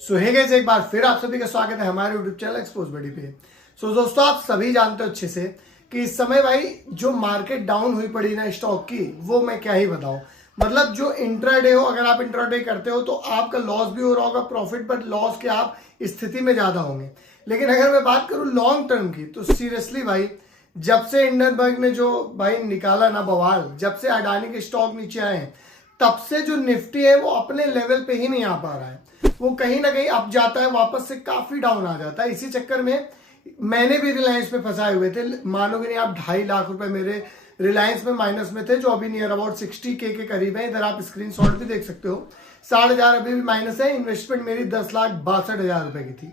सो hey guys, एक बार फिर आप सभी का स्वागत है हमारे यूट्यूब चैनल एक्सपोज बडी पे। सो दोस्तों, आप सभी जानते हो अच्छे से कि इस समय भाई जो मार्केट डाउन हुई पड़ी ना स्टॉक की, वो मैं क्या ही बताऊं। मतलब जो इंट्राडे हो, अगर आप इंट्राडे करते हो तो आपका लॉस भी हो रहा होगा, प्रॉफिट पर लॉस के आप स्थिति में ज्यादा होंगे। लेकिन अगर मैं बात करूं लॉन्ग टर्म की, तो सीरियसली भाई जब से इंडनबर्ग ने जो भाई निकाला ना बवाल, जब से अडानी के स्टॉक नीचे आए हैं, तब से जो निफ्टी है वो अपने लेवल पे ही नहीं आ पा रहा है। वो कहीं ना कहीं अप जाता है, वापस से काफी डाउन आ जाता है। इसी चक्कर में मैंने भी रिलायंस में फंसाए हुए थे। मानोगे नहीं आप, 2.5 लाख रुपए मेरे रिलायंस में माइनस में थे, जो अभी नियर अबाउट 60K के करीब है। इधर आप स्क्रीनशॉट भी देख सकते हो। 60,000 अभी भी माइनस है। इन्वेस्टमेंट मेरी 10,62,000 रुपए की थी।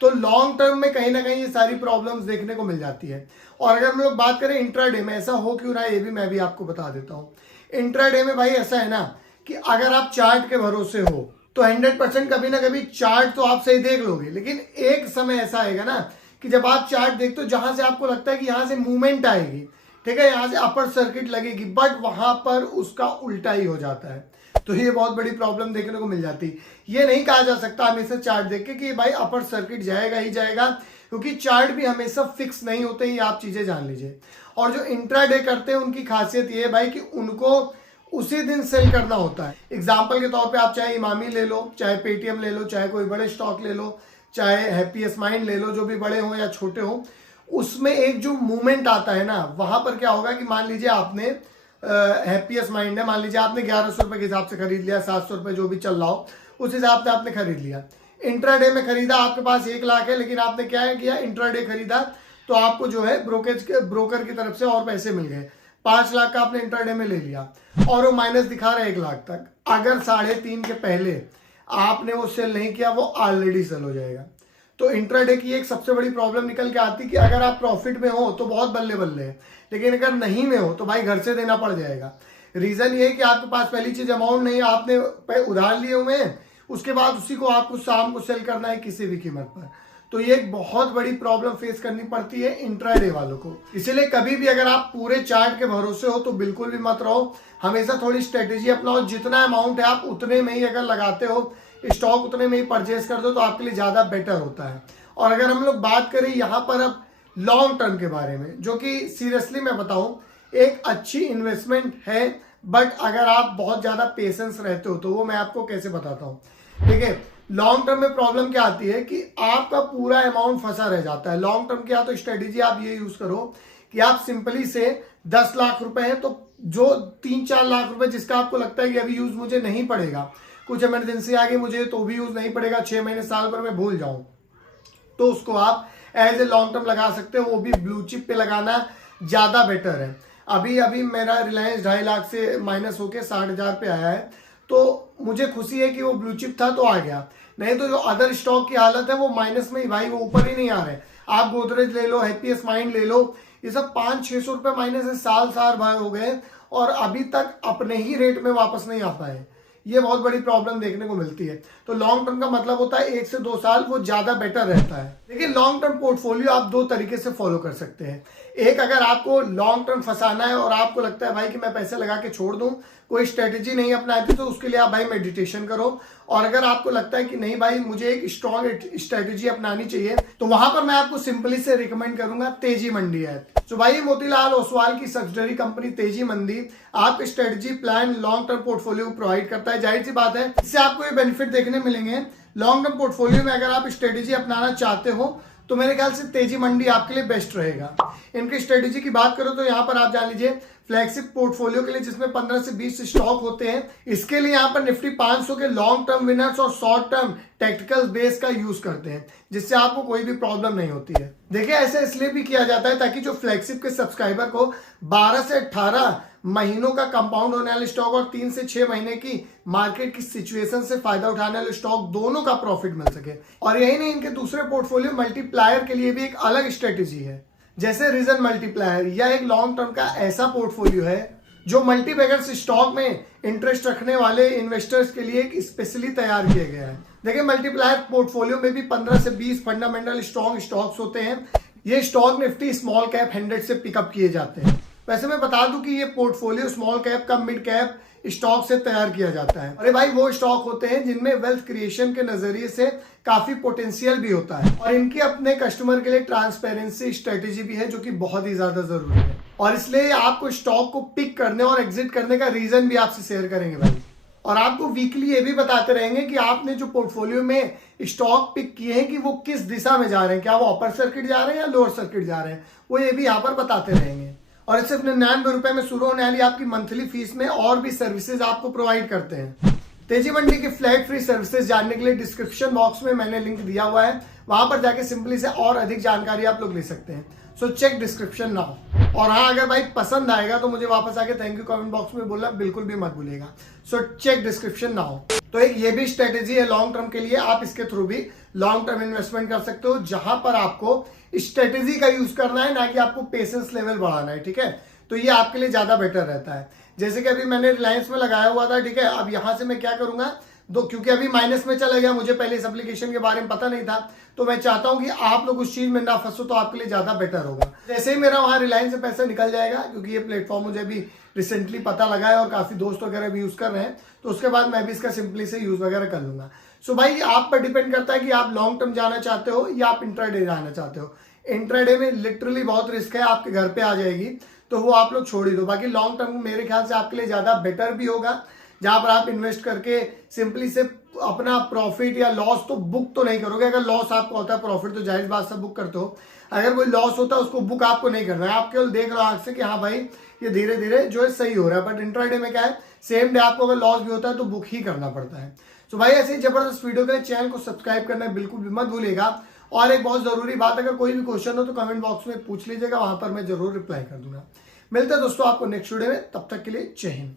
तो लॉन्ग टर्म में कहीं ना कहीं ये सारी प्रॉब्लम्स देखने को मिल जाती है। और अगर हम लोग बात करें इंट्राडे में, ऐसा हो क्यों रहा है ये भी मैं भी आपको बता देता हूँ। इंट्राडे में भाई ऐसा है ना कि अगर आप चार्ट के भरोसे हो तो 100% कभी ना कभी चार्ट तो आप सही देख लोगे, लेकिन एक समय ऐसा आएगा ना कि जब आप चार्ट देखते हो, जहां से आपको लगता है कि यहां से मूवमेंट आएगी, ठीक है, यहां से अपर सर्किट लगेगी, बट वहां पर उसका उल्टा ही हो जाता है। तो ये बहुत बड़ी प्रॉब्लम देखने को मिल जाती है। ये नहीं कहा जा सकता हमेशा चार्ट देख के कि भाई अपर सर्किट जाएगा ही जाएगा, क्योंकि चार्ट भी हमेशा फिक्स नहीं होते। ये आप चीजें जान लीजिए। और जो इंट्राडे करते हैं उनकी खासियत ये है भाई कि उनको उसी दिन सेल करना होता है। एग्जाम्पल के तौर पे आप चाहे इमामी ले लो, चाहे पेटीएम ले लो, चाहे कोई बड़े स्टॉक ले लो, चाहे हैप्पीएस्ट माइंड ले लो, जो भी बड़े हो या छोटे हो, उसमें एक जो मूवमेंट आता है ना, वहां पर क्या होगा कि मान लीजिए आपने हैप्पीएस्ट माइंड है, मान लीजिए आपने 1100 रुपए के हिसाब से खरीद लिया, 700 रुपए जो भी चल रहा हो उस हिसाब से आपने खरीद लिया। इंट्राडे में खरीदा, आपके पास 1 लाख है, लेकिन आपने क्या किया, इंट्राडे खरीदा तो आपको जो है ब्रोकर की तरफ से और पैसे मिल गए। 5 लाख का आपने इंट्राडे में ले लिया और वो माइनस दिखा रहा है 1 लाख तक। अगर 3.5 के पहले आपने वो सेल नहीं किया, वो ऑलरेडी सेल हो जाएगा। तो इंट्राडे की एक सबसे बड़ी प्रॉब्लम निकल के आती कि अगर आप प्रॉफिट में हो तो बहुत बल्ले बल्ले है, लेकिन अगर नहीं में हो तो भाई घर से देना पड़ जाएगा। रीजन ये है कि आपके पास पहली चीज अमाउंट नहीं है, आपने उधार लिए हुए हैं, उसके बाद उसी को आपको शाम को सेल करना है किसी भी कीमत पर। तो ये एक बहुत बड़ी प्रॉब्लम फेस करनी पड़ती है इंट्राडे वालों को। इसीलिए कभी भी अगर आप पूरे चार्ट के भरोसे हो तो बिल्कुल भी मत रहो। हमेशा थोड़ी स्ट्रेटेजी अपनाओ। जितना अमाउंट है आप उतने में ही अगर लगाते हो, स्टॉक उतने में ही परचेज कर दो, तो आपके लिए ज्यादा बेटर होता है। और अगर हम लोग बात करें यहाँ पर अब लॉन्ग टर्म के बारे में, जो कि सीरियसली मैं बताऊं एक अच्छी इन्वेस्टमेंट है, बट अगर आप बहुत ज्यादा पेशेंस रहते हो तो वो मैं आपको कैसे बताता हूँ। ठीक है, लॉन्ग टर्म में प्रॉब्लम क्या आती है कि आपका पूरा अमाउंट फंसा रह जाता है। लॉन्ग टर्म की या तो स्ट्रेटेजी आप ये यूज करो कि आप सिंपली से 10 लाख रुपए है तो जो 3-4 लाख रुपए जिसका आपको लगता है कि अभी यूज मुझे नहीं पड़ेगा, कुछ इमरजेंसी आ गई मुझे तो भी यूज नहीं पड़ेगा, 6 महीने साल भर में भूल जाऊं, तो उसको आप एज ए लॉन्ग टर्म लगा सकते हो। वो भी ब्लू चिप पे लगाना ज्यादा बेटर है। अभी मेरा रिलायंस 2.5 लाख से माइनस होके 60,000 पे आया है, तो मुझे खुशी है कि वो ब्लू चिप था तो आ गया। नहीं तो जो अदर स्टॉक की हालत है वो माइनस में ही भाई, वो ऊपर ही नहीं आ रहे। आप गोदरेज ले लो, हैप्पीएस्ट माइंड ले लो, ये सब 500-600 रुपए माइनस है, साल भर हो गए और अभी तक अपने ही रेट में वापस नहीं आ पाए। ये बहुत बड़ी प्रॉब्लम देखने को मिलती है। तो लॉन्ग टर्म का मतलब होता है 1 से 2 साल, वो ज्यादा बेटर रहता है। देखिए, लॉन्ग टर्म पोर्टफोलियो आप 2 तरीके से फॉलो कर सकते हैं। एक, अगर आपको लॉन्ग टर्म फंसाना है और आपको लगता है भाई कि मैं पैसे लगा के छोड़ दूं, कोई स्ट्रेटेजी नहीं अपनाती, तो उसके लिए आप भाई मेडिटेशन करो। और अगर आपको लगता है कि नहीं भाई मुझे एक स्ट्रॉन्ग स्ट्रेटेजी अपनानी चाहिए, तो वहां पर मैं आपको सिंपली से रिकमेंड करूंगा तेजी मंडी ऐप। तो भाई मोतीलाल ओसवाल की सब्सिडरी कंपनी तेजी मंडी आपको strategy plan long term portfolio provide करता है। जाहिर सी बात है इससे आपको ये बेनिफिट देखने मिलेंगे। लॉन्ग टर्म पोर्टफोलियो में अगर आप स्ट्रेटेजी अपनाना चाहते हो तो मेरे ख्याल से तेजी मंडी आपके लिए बेस्ट रहेगा। इनकी स्ट्रेटेजी की बात करो तो यहाँ पर आप जान लीजिए, फ्लैगशिप पोर्टफोलियो के लिए जिसमें 15 से 20 स्टॉक होते हैं, इसके लिए यहाँ पर निफ्टी 500 के लॉन्ग टर्म विनर्स और शॉर्ट टर्म टेक्निकल बेस का यूज करते हैं, जिससे आपको कोई भी प्रॉब्लम नहीं होती है। देखिए, ऐसा इसलिए भी किया जाता है ताकि जो फ्लैगशिप के सब्सक्राइबर को 12 से 18 महीनों का कंपाउंड होने वाले स्टॉक और 3 से 6 महीने की मार्केट की सिचुएशन से फायदा उठाने वाले स्टॉक दोनों का प्रॉफिट मिल सके। और यही नहीं, इनके दूसरे पोर्टफोलियो मल्टीप्लायर के लिए भी एक अलग स्ट्रेटेजी है, जैसे रीजन मल्टीप्लायर। यह एक लॉन्ग टर्म का ऐसा पोर्टफोलियो है जो मल्टीबैगर्स स्टॉक में इंटरेस्ट रखने वाले इन्वेस्टर्स के लिए एक स्पेशली तैयार किया गया है। देखिए, मल्टीप्लायर पोर्टफोलियो में भी 15 से 20 फंडामेंटल स्ट्रॉन्ग स्टॉक्स होते हैं। ये स्टॉक निफ्टी स्मॉल कैप 100 से पिकअप किए जाते हैं। वैसे मैं बता दूं कि ये पोर्टफोलियो स्मॉल कैप का, मिड कैप, स्टॉक से तैयार किया जाता है। अरे भाई वो स्टॉक होते हैं जिनमें वेल्थ क्रिएशन के नजरिए से काफी पोटेंशियल भी होता है और इनकी अपने कस्टमर के लिए ट्रांसपेरेंसी स्ट्रेटेजी भी है जो कि बहुत ही ज्यादा जरूरी है। और इसलिए आपको स्टॉक को पिक करने और एग्जिट करने का रीजन भी आपसे शेयर करेंगे भाई। और आपको वीकली ये भी बताते रहेंगे कि आपने जो पोर्टफोलियो में स्टॉक पिक किए हैं कि वो किस दिशा में जा रहे हैं, क्या वो अपर सर्किट जा रहे हैं या लोअर सर्किट जा रहे हैं, वो ये भी यहाँ पर बताते रहेंगे। और सिर्फ 99 रुपए में शुरू होने वाली आपकी मंथली फीस में और भी सर्विसेज आपको प्रोवाइड करते हैं। तेजी मंडी की फ्लैट फ्री सर्विसेज जानने के लिए डिस्क्रिप्शन बॉक्स में मैंने लिंक दिया हुआ है, वहां पर जाके सिंपली से और अधिक जानकारी आप लोग ले सकते हैं। So check description now. और हाँ, अगर भाई पसंद आएगा तो मुझे वापस आके थैंक यू कमेंट बॉक्स में बोलना बिल्कुल भी मत भूलिएगा। So check description now. तो एक ये भी स्ट्रेटेजी है लॉन्ग टर्म के लिए, आप इसके थ्रू भी लॉन्ग टर्म इन्वेस्टमेंट कर सकते हो, जहां पर आपको स्ट्रेटेजी का यूज करना है, ना कि आपको पेशेंस लेवल बढ़ाना है। ठीक है, तो ये आपके लिए ज्यादा बेटर रहता है। जैसे कि अभी मैंने रिलायंस में लगाया हुआ था, ठीक है, अब यहां से मैं क्या करूंगा, क्योंकि अभी माइनस में चला गया, मुझे पहले इस एप्लीकेशन के बारे में पता नहीं था, तो मैं चाहता हूं कि आप लोग उस चीज में ना फंसो, तो आपके लिए ज्यादा बेटर होगा। जैसे ही मेरा वहां रिलायंस से पैसा निकल जाएगा, क्योंकि ये प्लेटफॉर्म मुझे अभी रिसेंटली पता लगा है और काफी दोस्त वगैरह भी यूज कर रहे हैं, तो उसके बाद मैं भी इसका सिंपली से यूज वगैरह कर लूंगा। सो भाई आप पर डिपेंड करता है कि आप लॉन्ग टर्म जाना चाहते हो या आप इंट्राडे जाना चाहते हो। इंट्राडे में लिटरली बहुत रिस्क है, आपके घर पे आ जाएगी, तो वो आप लोग छोड़ ही दो। बाकी लॉन्ग टर्म मेरे ख्याल से आपके लिए ज्यादा बेटर भी होगा, जहां पर आप इन्वेस्ट करके सिंपली से अपना प्रॉफिट या लॉस तो बुक तो नहीं करोगे। अगर लॉस आपको होता है, प्रॉफिट तो जाहिर बात से बुक करते हो। अगर कोई लॉस होता है उसको बुक आपको नहीं करना है, आप केवल देख रहे हो आंख से कि हाँ भाई ये धीरे धीरे जो है सही हो रहा है। बट इंट्राडे में क्या है, सेम डे आपको अगर लॉस भी होता है तो बुक ही करना पड़ता है। तो भाई ऐसे ही जबरदस्त वीडियो के लिए चैनल को सब्सक्राइब करना बिल्कुल भी मत भूलिएगा। और एक बहुत जरूरी बात, अगर कोई भी क्वेश्चन हो तो कमेंट बॉक्स में पूछ लीजिएगा, वहां पर मैं जरूर रिप्लाई कर दूंगा। मिलते हैं दोस्तों आपको नेक्स्ट वीडियो में, तब तक के लिए जय हिंद।